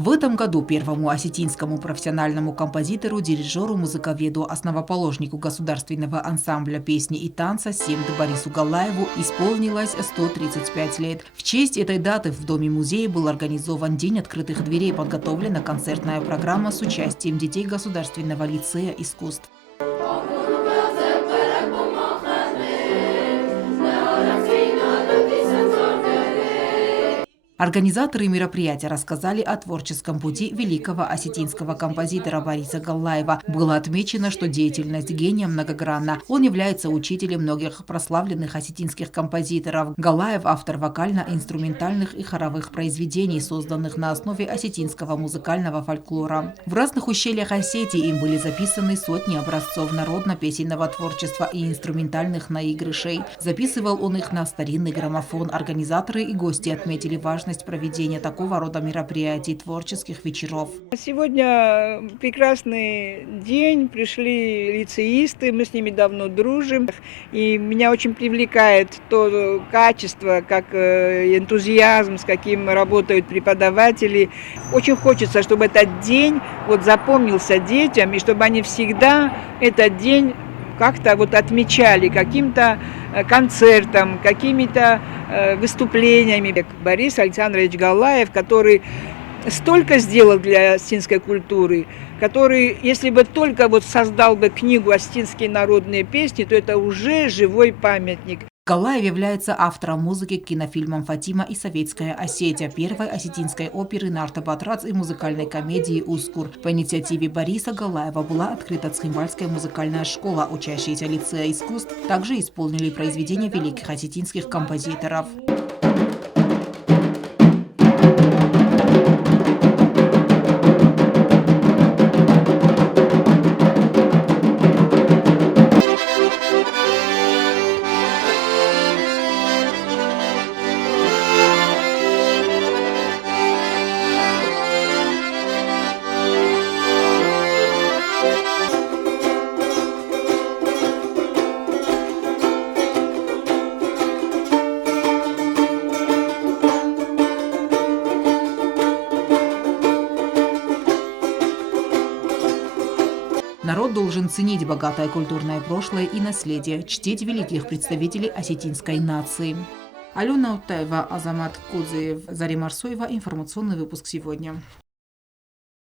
В этом году первому осетинскому профессиональному композитору, дирижеру, музыковеду, основоположнику государственного ансамбля песни и танца «Семд» Борису Галаеву исполнилось 135 лет. В честь этой даты в Доме-музее был организован День открытых дверей, подготовлена концертная программа с участием детей Государственного лицея искусств. Организаторы мероприятия рассказали о творческом пути великого осетинского композитора Бориса Галаева. Было отмечено, что деятельность гения многогранна. Он является учителем многих прославленных осетинских композиторов. Галаев – автор вокально-инструментальных и хоровых произведений, созданных на основе осетинского музыкального фольклора. В разных ущельях Осетии им были записаны сотни образцов народно-песенного творчества и инструментальных наигрышей. Записывал он их на старинный граммофон. Организаторы и гости отметили важность проведения такого рода мероприятий, творческих вечеров. Сегодня прекрасный день, пришли лицеисты, мы с ними давно дружим. И меня очень привлекает то качество, как энтузиазм, с каким работают преподаватели. Очень хочется, чтобы этот день запомнился детям, и чтобы они всегда этот день как-то отмечали каким-то концертом, какими-то выступлениями. Борис Александрович Галаев, который столько сделал для осетинской культуры, который, если бы только создал бы книгу «Осетинские народные песни», то это уже живой памятник. Галаев является автором музыки к кинофильмам «Фатима» и «Советская Осетия», первой осетинской оперы «Нарта-Батрац» и музыкальной комедии «Ускур». По инициативе Бориса Галаева была открыта Цхинвальская музыкальная школа. Учащиеся лицея искусств также исполнили произведения великих осетинских композиторов. Народ должен ценить богатое культурное прошлое и наследие, чтить великих представителей осетинской нации. Алена Утаева, Азамат Кудзеев, Зарема Арсоева. Информационный выпуск сегодня.